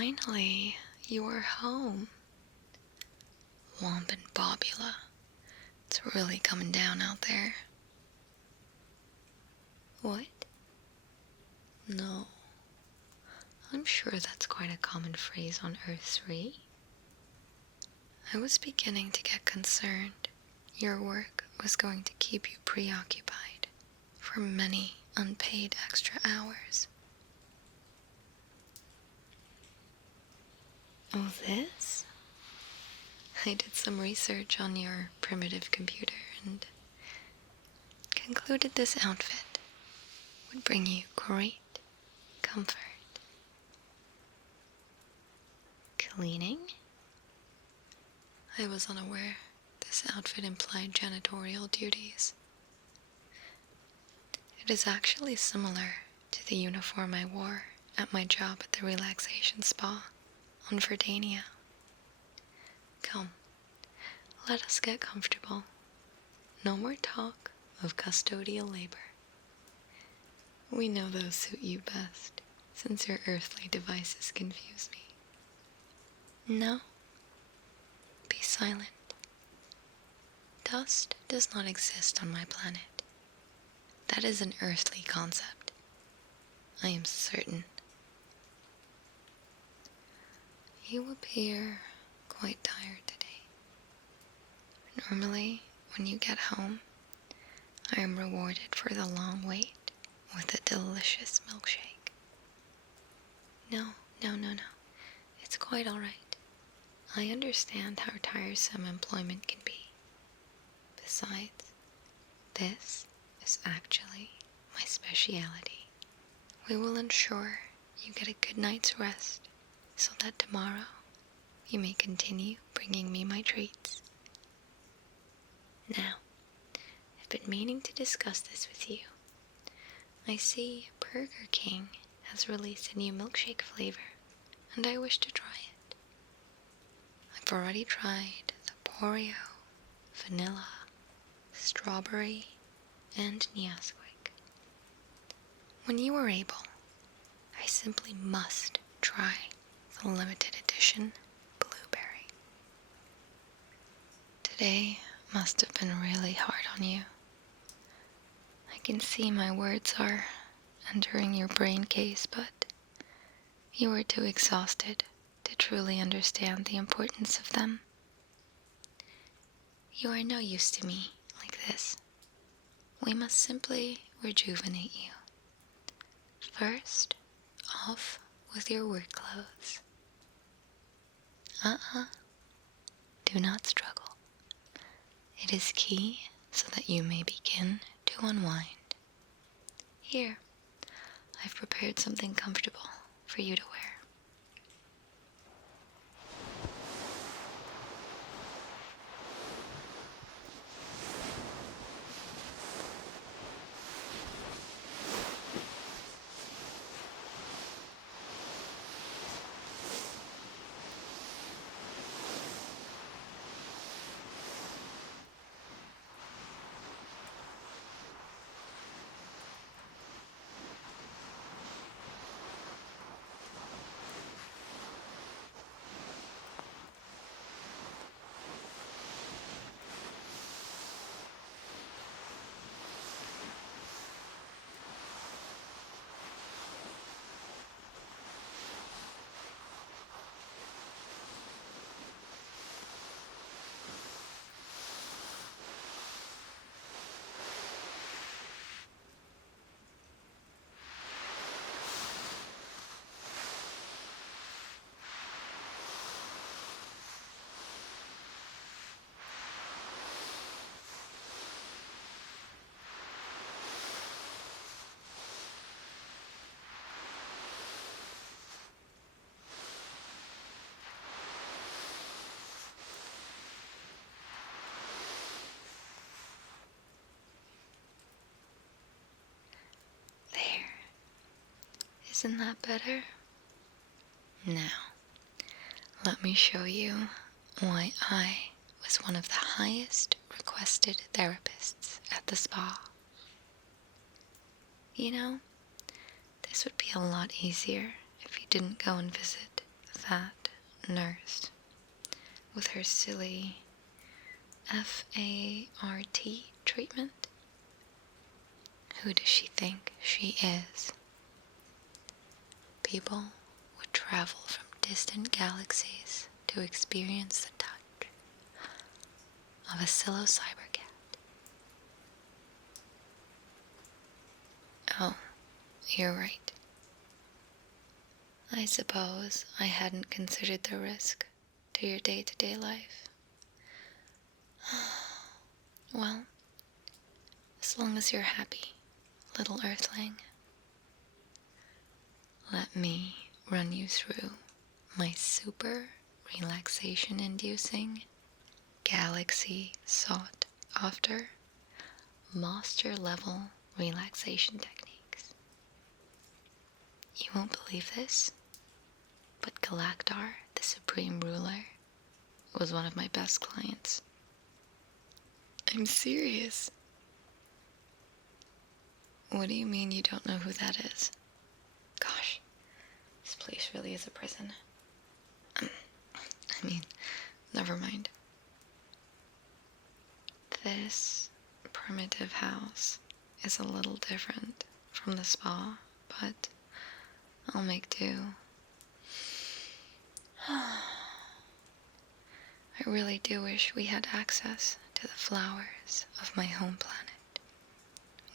Finally, you are home. Womp and Bobula. It's really coming down out there. What? No. I'm sure that's quite a common phrase on Earth 3. I was beginning to get concerned. Your work was going to keep you preoccupied for many unpaid extra hours. Oh, this? I did some research on your primitive computer and concluded this outfit would bring you great comfort. Cleaning? I was unaware this outfit implied janitorial duties. It is actually similar to the uniform I wore at my job at the relaxation spa on Verdania. Come, let us get comfortable. No more talk of custodial labor. We know those suit you best, since your earthly devices confuse me. No? Be silent. Dust does not exist on my planet. That is an earthly concept. I am certain. You appear quite tired today. Normally, when you get home, I am rewarded for the long wait with a delicious milkshake. No. It's quite all right. I understand how tiresome employment can be. Besides, this is actually my speciality. We will ensure you get a good night's rest so that tomorrow you may continue bringing me my treats. Now, I've been meaning to discuss this with you. I see Burger King has released a new milkshake flavor, and I wish to try it. I've already tried the Oreo, vanilla, strawberry, and Nesquik. When you are able, I simply must try the limited edition blueberry. Today must have been really hard on you. I can see my words are entering your brain case, but you are too exhausted to truly understand the importance of them. You are no use to me like this. We must simply rejuvenate you. First, off with your work clothes. Do not struggle. It is key so that you may begin to unwind. Here, I've prepared something comfortable for you to wear. Isn't that better? Now, let me show you why I was one of the highest requested therapists at the spa. You know, this would be a lot easier if you didn't go and visit that nurse with her silly FART treatment? Who does she think she is? People would travel from distant galaxies to experience the touch of a psilocyber cat. Oh, you're right. I suppose I hadn't considered the risk to your day-to-day life. Well, as long as you're happy, little earthling, let me run you through my super relaxation-inducing, galaxy sought after, master-level relaxation techniques. You won't believe this, but Galactar, the Supreme Ruler, was one of my best clients. I'm serious. What do you mean you don't know who that is? Gosh, this place really is a prison. Never mind. This primitive house is a little different from the spa, but I'll make do. I really do wish we had access to the flowers of my home planet.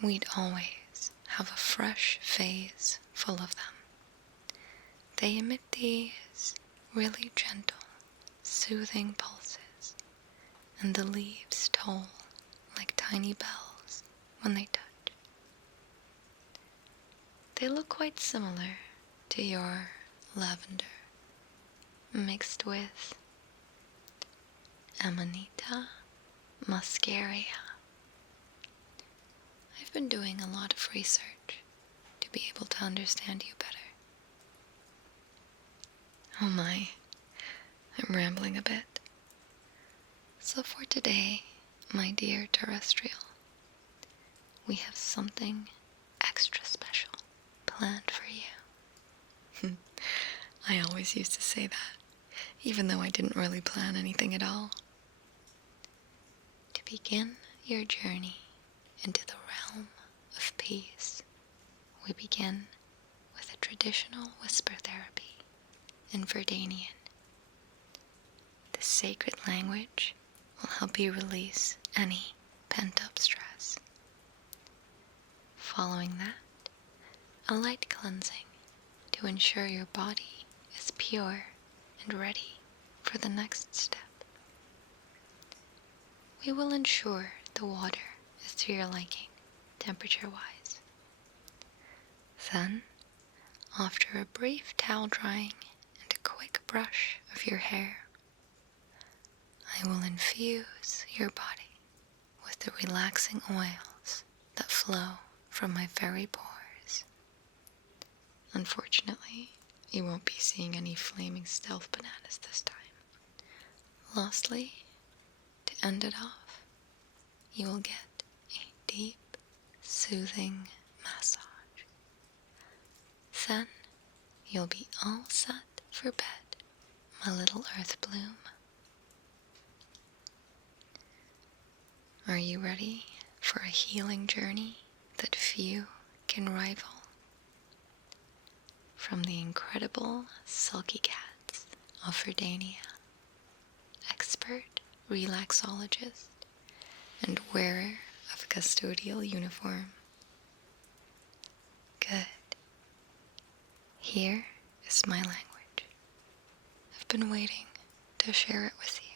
We'd always have a fresh vase full of them. They emit these really gentle, soothing pulses, and the leaves toll like tiny bells when they touch. They look quite similar to your lavender, mixed with Amanita muscaria. I've been doing a lot of research to be able to understand you better. Oh my, I'm rambling a bit. So for today, my dear terrestrial, we have something extra special planned for you. I always used to say that, even though I didn't really plan anything at all. To begin your journey into the realm of peace, we begin with a traditional whisper therapy in Verdanian. The sacred language will help you release any pent-up stress. Following that, a light cleansing to ensure your body is pure and ready for the next step. We will ensure the water is to your liking, temperature-wise. Then, after a brief towel drying and a quick brush of your hair, I will infuse your body with the relaxing oils that flow from my very pores. Unfortunately, you won't be seeing any flaming stealth bananas this time. Lastly, to end it off, you will get a deep, soothing massage. Then, you'll be all set for bed, my little earth bloom. Are you ready for a healing journey that few can rival? From the incredible sulky cats of Verdania, expert relaxologist and wearer of a custodial uniform. Good. Here is my language. I've been waiting to share it with you.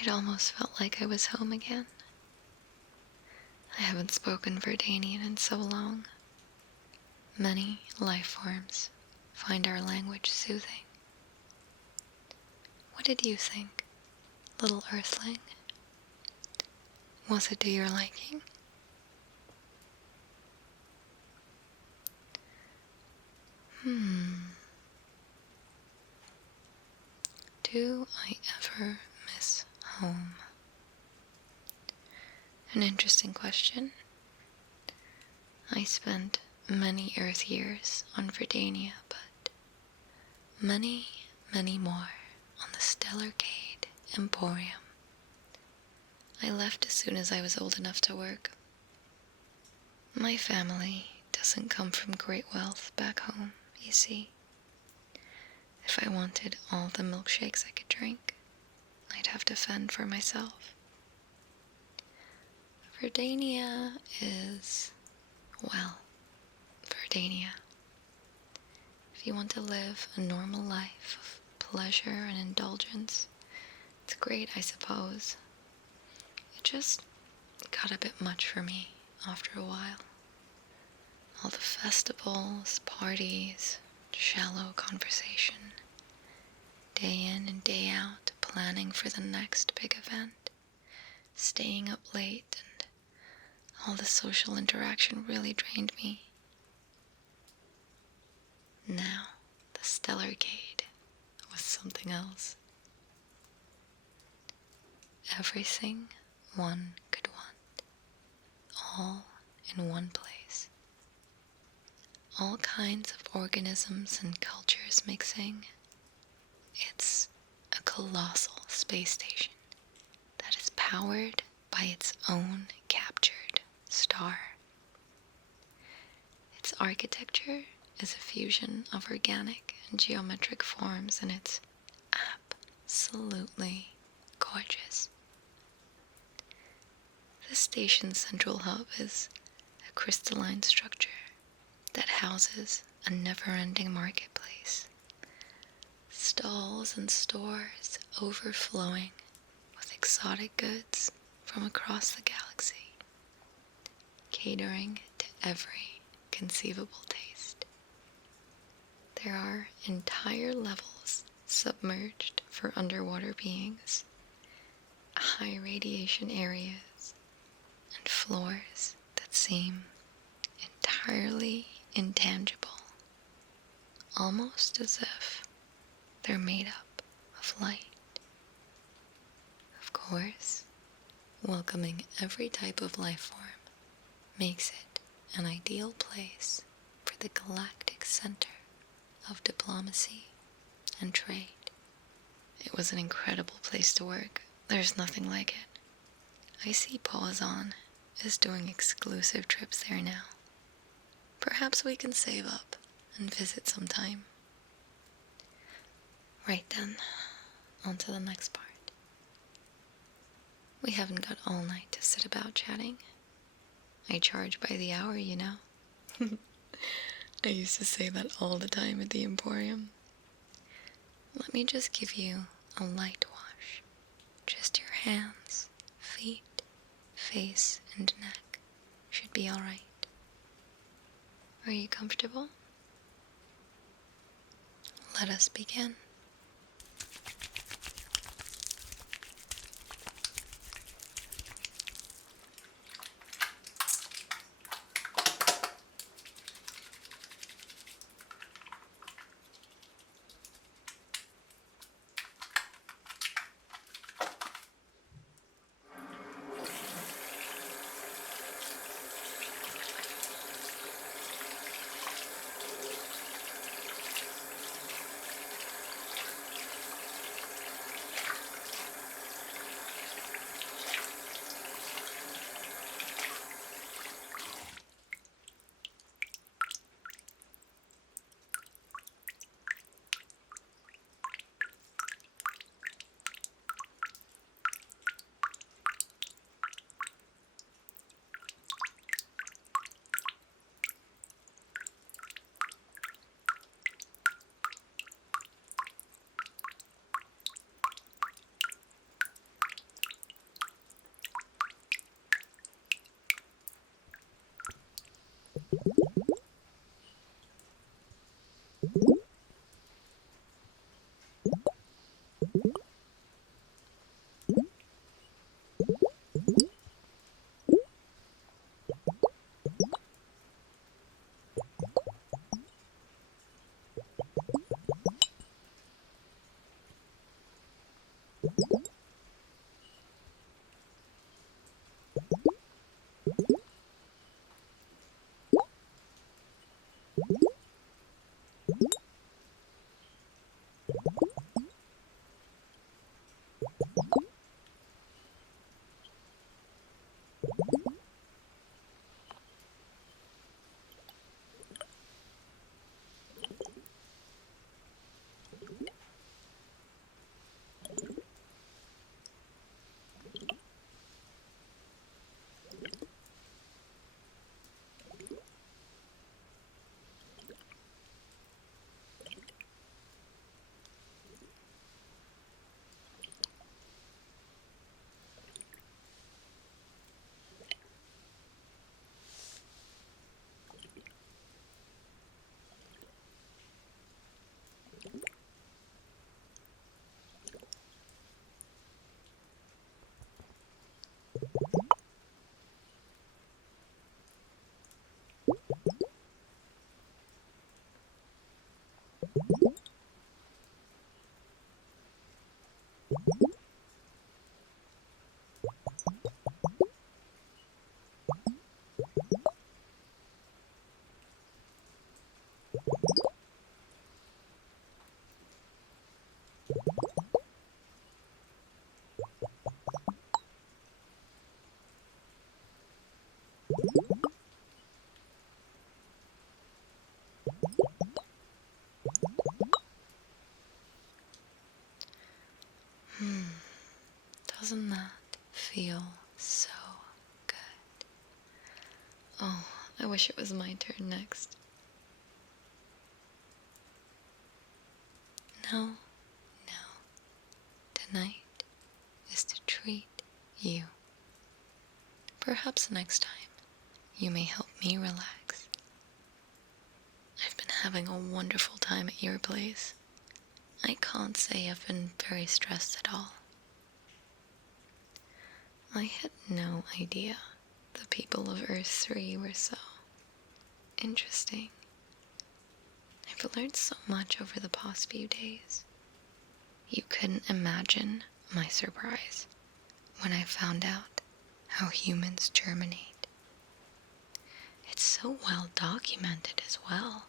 It almost felt like I was home again. I haven't spoken Verdanian in so long. Many life forms find our language soothing. What did you think, little earthling? Was it to your liking? Do I ever miss home? An interesting question. I spent many Earth years on Verdania, but many, many more on the Stellarcade Emporium. I left as soon as I was old enough to work. My family doesn't come from great wealth back home, you see. If I wanted all the milkshakes I could drink, I'd have to fend for myself. Verdania is, well, Verdania. If you want to live a normal life of pleasure and indulgence, it's great, I suppose. It just got a bit much for me after a while. All the festivals, parties, shallow conversation, day in and day out, planning for the next big event, staying up late, and all the social interaction really drained me. Now, the Stellarcade was something else. Everything one could want, all in one place. All kinds of organisms and cultures mixing. It's a colossal space station that is powered by its own captured star. Its architecture is a fusion of organic and geometric forms, and it's absolutely gorgeous. The station's central hub is a crystalline structure that houses a never-ending marketplace. Stalls and stores overflowing with exotic goods from across the galaxy, catering to every conceivable taste. There are entire levels submerged for underwater beings, high radiation areas, and floors that seem entirely intangible, almost as if they're made up of light. Of course, welcoming every type of life form makes it an ideal place for the galactic center of diplomacy and trade. It was an incredible place to work. There's nothing like it. I see Paulazon is doing exclusive trips there now. Perhaps we can save up and visit sometime. Right then, on to the next part. We haven't got all night to sit about chatting. I charge by the hour, you know. I used to say that all the time at the Emporium. Let me just give you a light wash. Just your hands, feet, face, and neck should be alright. Are you comfortable? Let us begin. Doesn't that feel so good? Oh, I wish it was my turn next. No, no. Tonight is to treat you. Perhaps next time you may help me relax. I've been having a wonderful time at your place. I can't say I've been very stressed at all. I had no idea the people of Earth 3 were so interesting. I've learned so much over the past few days. You couldn't imagine my surprise when I found out how humans germinate. It's so well documented as well.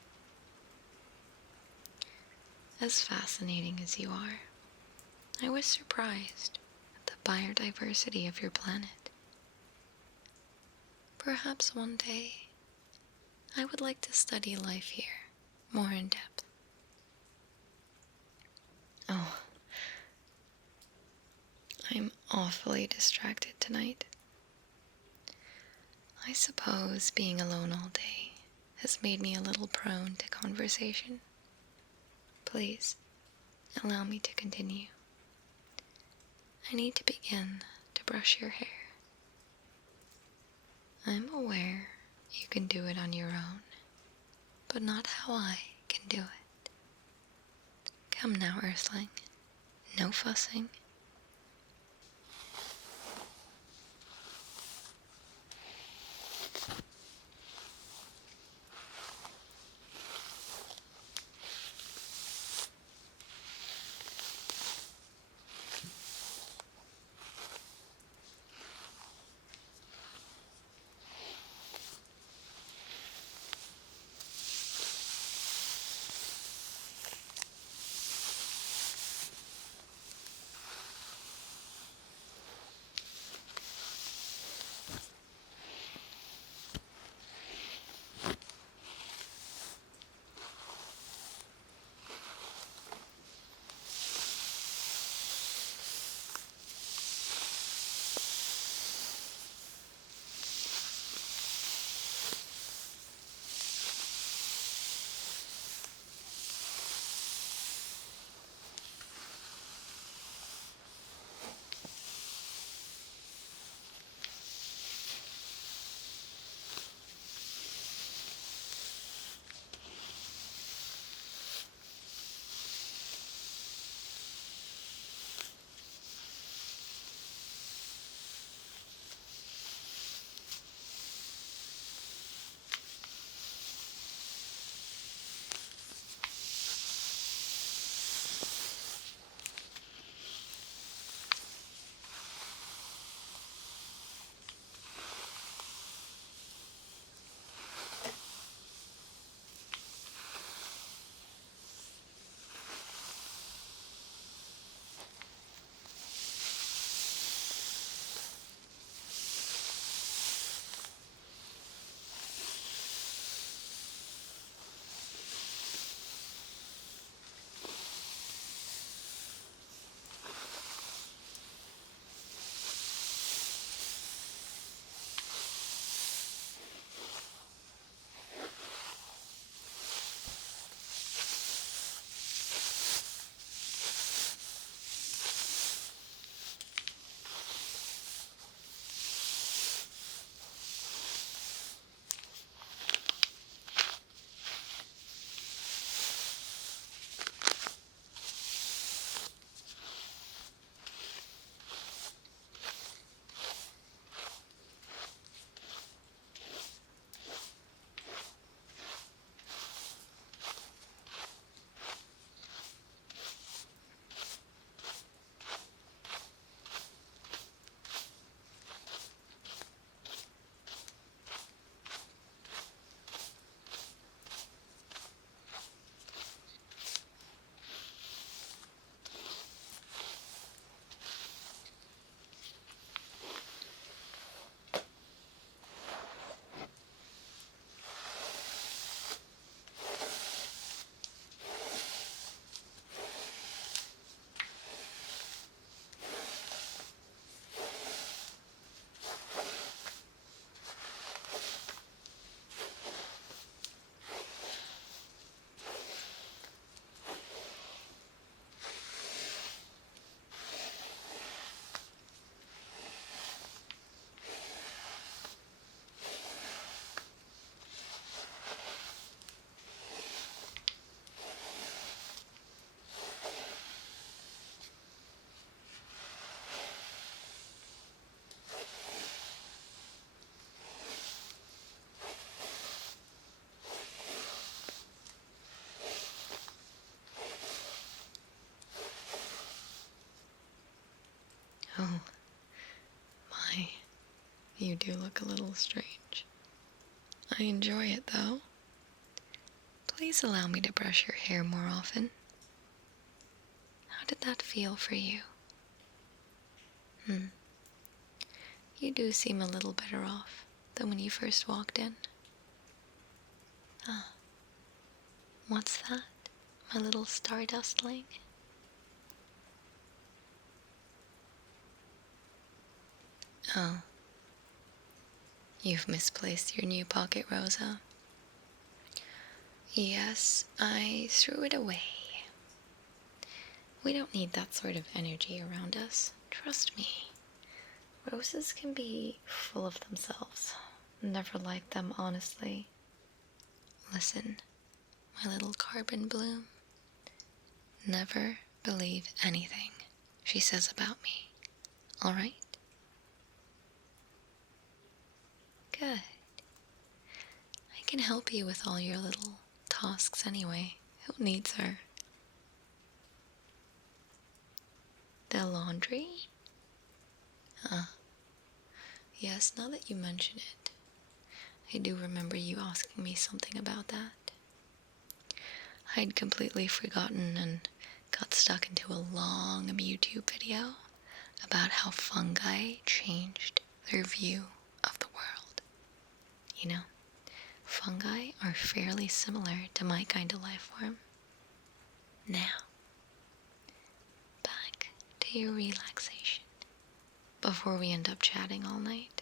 As fascinating as you are, I was surprised at the biodiversity of your planet. Perhaps one day I would like to study life here more in depth. Oh, I'm awfully distracted tonight. I suppose being alone all day has made me a little prone to conversation. Please, allow me to continue. I need to begin to brush your hair. I'm aware you can do it on your own, but not how I can do it. Come now, Earthling. No fussing. Oh, my. You do look a little strange. I enjoy it, though. Please allow me to brush your hair more often. How did that feel for you? You do seem a little better off than when you first walked in. Ah, what's that? My little stardustling? Oh, you've misplaced your new pocket, Rosa. Yes, I threw it away. We don't need that sort of energy around us. Trust me. Roses can be full of themselves. Never liked them, honestly. Listen, my little carbon bloom. Never believe anything she says about me. All right? Good. I can help you with all your little tasks anyway. Who needs her? The laundry? Yes, now that you mention it, I do remember you asking me something about that. I'd completely forgotten and got stuck into a long YouTube video about how fungi changed their view of the world. You know, fungi are fairly similar to my kind of life form. Now, back to your relaxation before we end up chatting all night.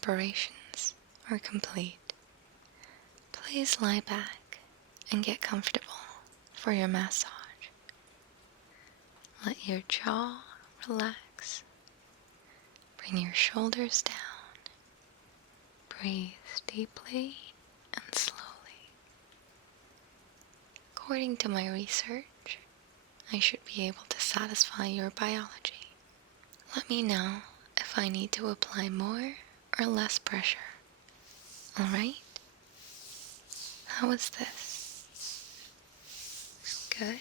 Preparations are complete. Please lie back and get comfortable for your massage. Let your jaw relax. Bring your shoulders down. Breathe deeply and slowly. According to my research, I should be able to satisfy your biology. Let me know if I need to apply more or less pressure Alright? How is this? Good?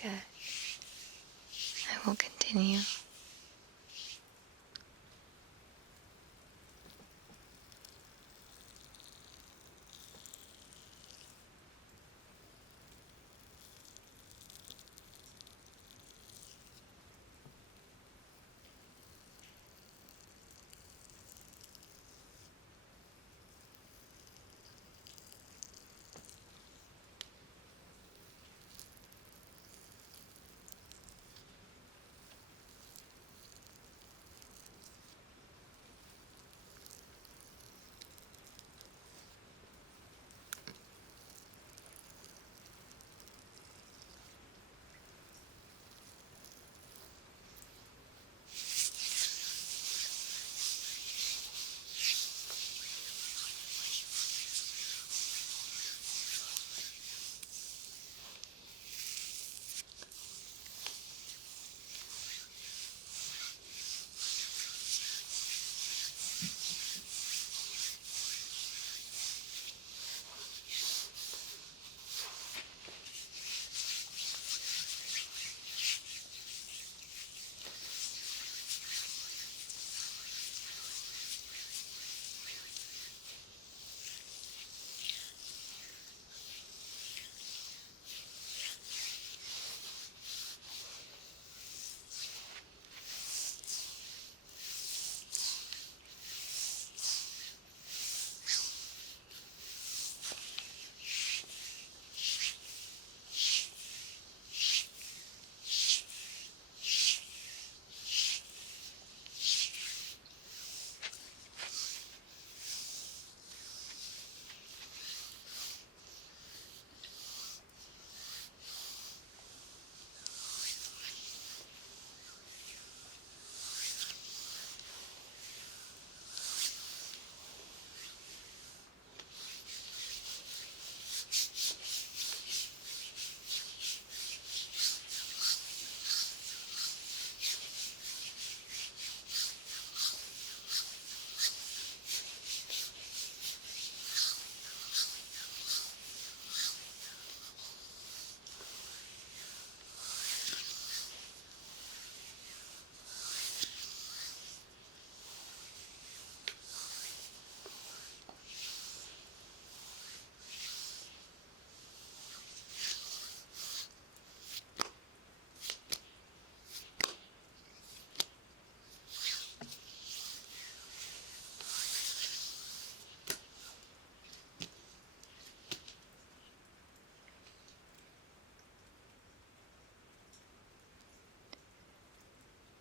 Good. I will continue.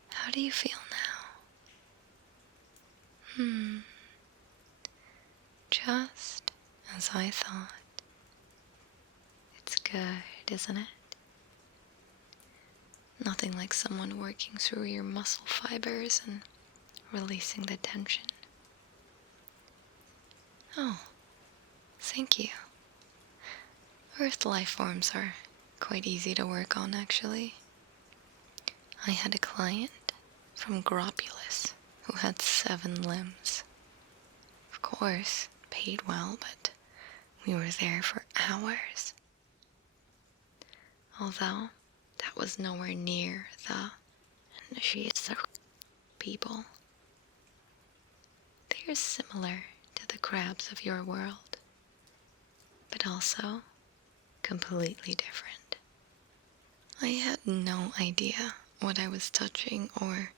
How do you feel now? Just as I thought. It's good, isn't it? Nothing like someone working through your muscle fibers and releasing the tension. Oh, thank you. Earth life forms are quite easy to work on, actually. I had a client from Gropulus who had 7 limbs. Of course, paid well, but we were there for hours. Although, that was nowhere near the initiates people. They're similar to the crabs of your world, but also completely different. I had no idea what I was touching or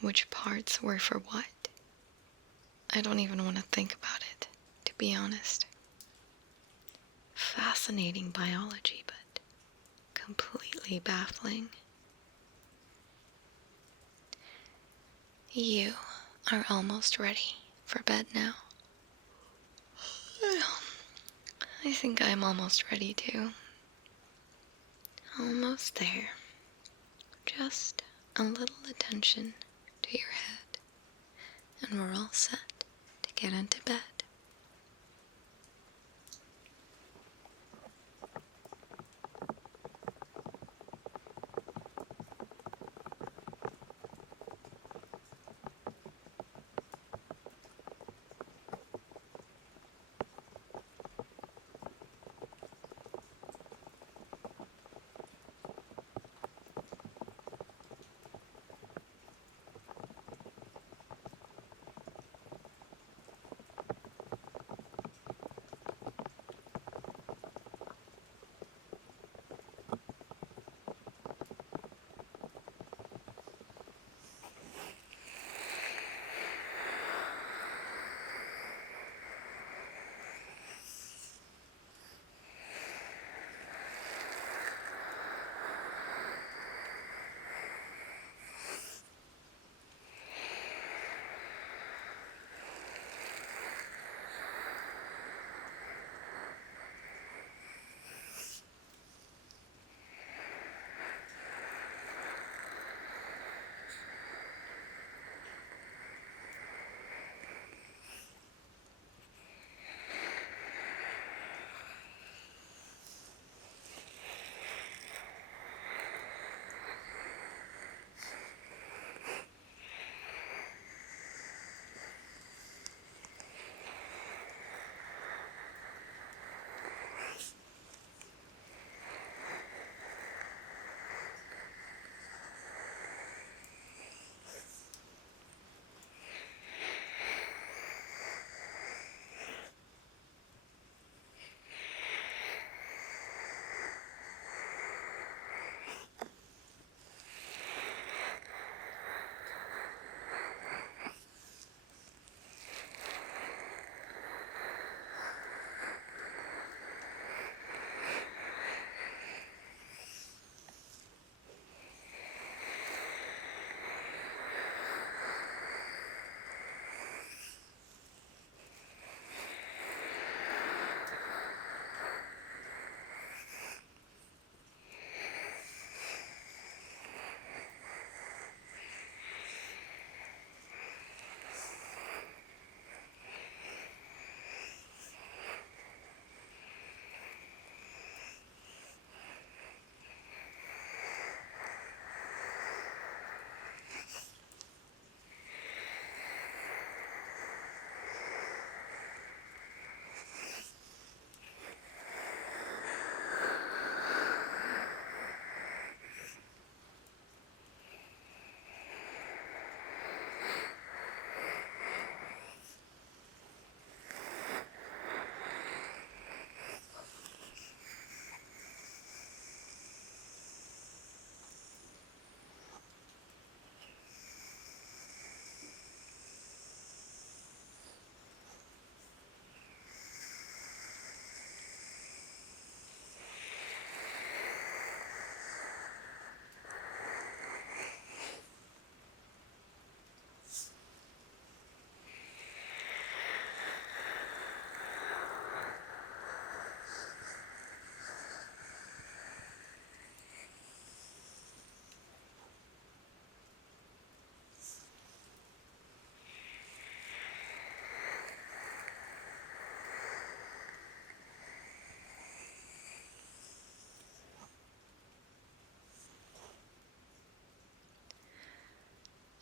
which parts were for what. I don't even want to think about it, to be honest. Fascinating biology, but completely baffling. You are almost ready for bed now. I think I'm almost ready too. Almost there. Just a little attention to your head, and we're all set to get into bed.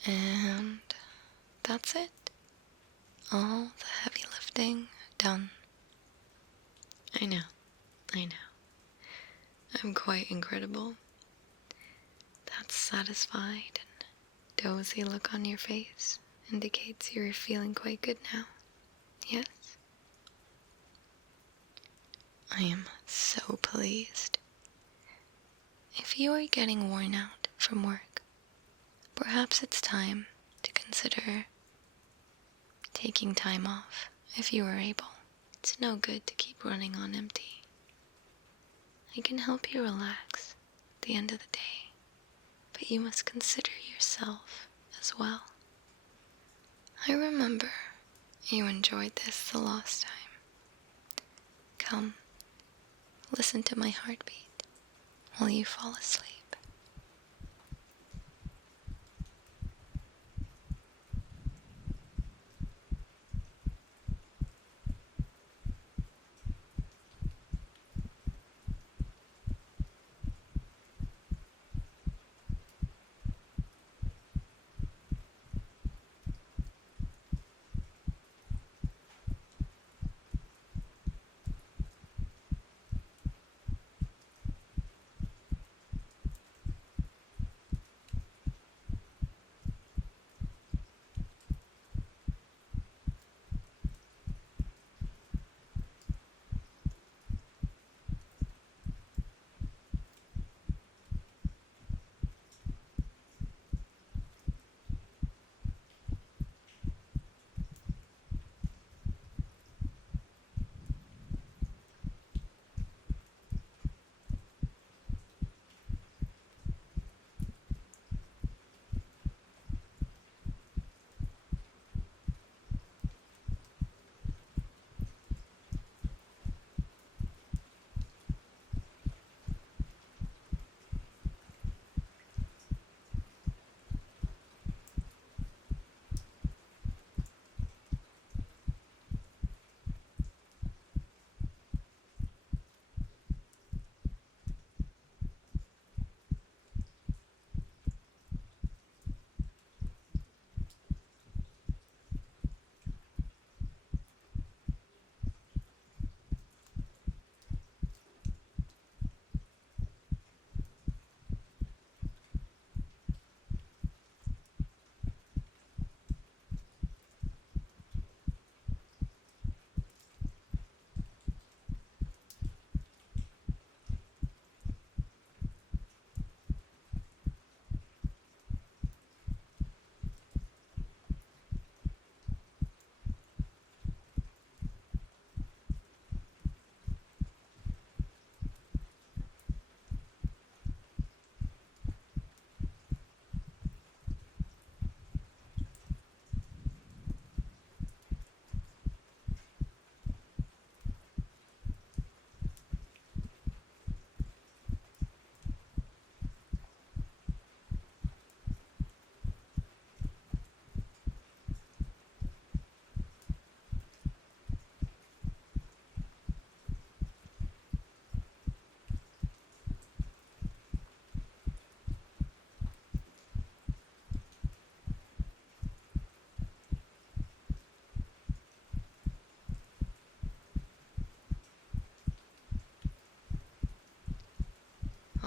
And that's it. All the heavy lifting done. I know. I'm quite incredible. That satisfied and dozy look on your face indicates you're feeling quite good now. Yes? I am so pleased. If you are getting worn out from work, perhaps it's time to consider taking time off if you are able. It's no good to keep running on empty. I can help you relax at the end of the day, but you must consider yourself as well. I remember you enjoyed this the last time. Come, listen to my heartbeat while you fall asleep.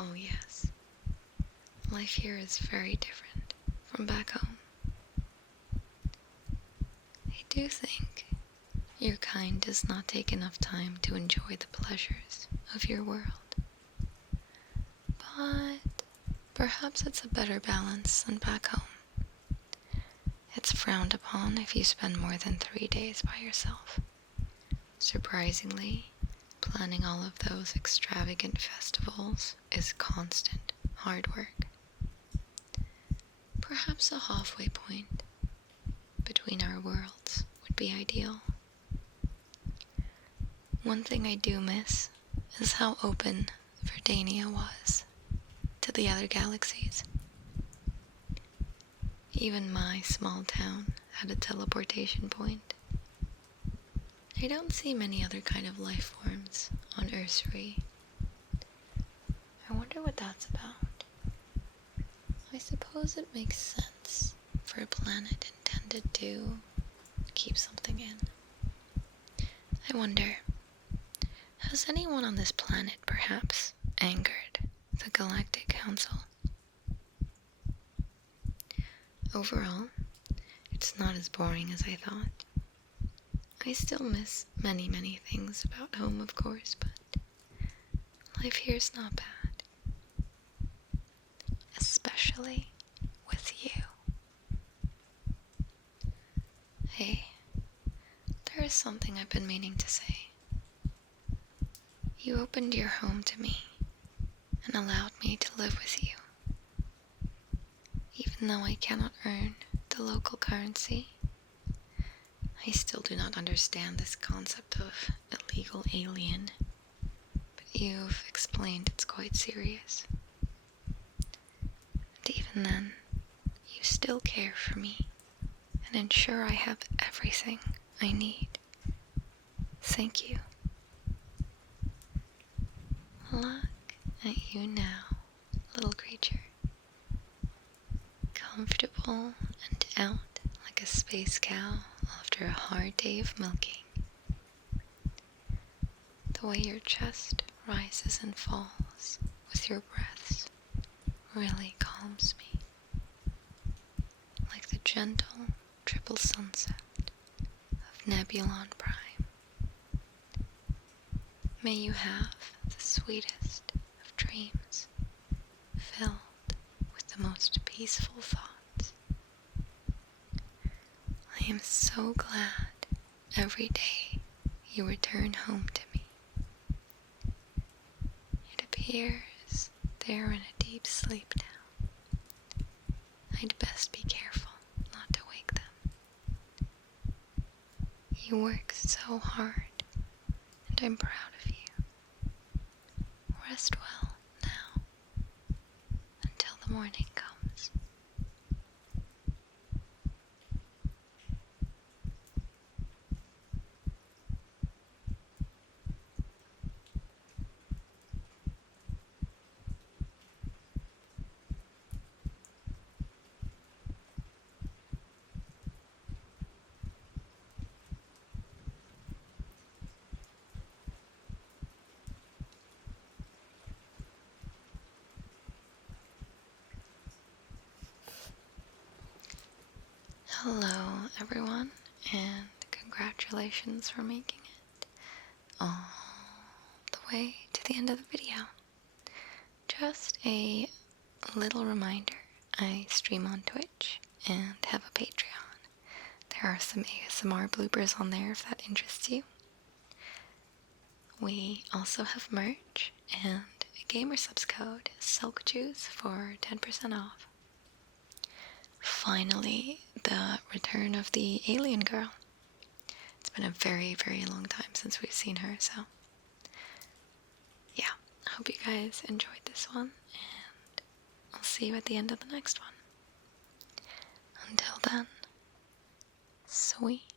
Oh yes, life here is very different from back home. I do think your kind does not take enough time to enjoy the pleasures of your world. But perhaps it's a better balance than back home. It's frowned upon if you spend more than 3 days by yourself. Surprisingly, planning all of those extravagant festivals is constant hard work. Perhaps a halfway point between our worlds would be ideal. One thing I do miss is how open Verdania was to the other galaxies. Even my small town had a teleportation point. I don't see many other kind of life forms on Ursary. I wonder what that's about. I suppose it makes sense whatever planet intended to keep something in. I wonder, has anyone on this planet perhaps angered the Galactic Council? Overall, it's not as boring as I thought. I still miss many, many things about home, of course, but life here's not bad. Especially with you. Hey, there is something I've been meaning to say. You opened your home to me and allowed me to live with you. Even though I cannot earn the local currency, I still do not understand this concept of illegal alien, but you've explained it's quite serious. And even then, you still care for me and ensure I have everything I need. Thank you. Look at you now, little creature. Comfortable and out like a space cow after a hard day of milking. The way your chest rises and falls with your breaths really calms me. Like the gentle triple sunset of Nebulon Prime. May you have the sweetest of dreams, filled with the most peaceful thoughts. I am so glad every day you return home to me. It appears they're in a deep sleep now. I'd best be careful not to wake them. You work so hard, and I'm proud of you. Rest well now, until the morning comes. Hello, everyone, and congratulations for making it all the way to the end of the video. Just a little reminder, I stream on Twitch and have a Patreon. There are some ASMR bloopers on there if that interests you. We also have merch and a gamer subs code, sulky for 10% off. Finally, the return of the alien girl. It's been a very, very long time since we've seen her, so yeah, I hope you guys enjoyed this one, and I'll see you at the end of the next one. Until then, sweet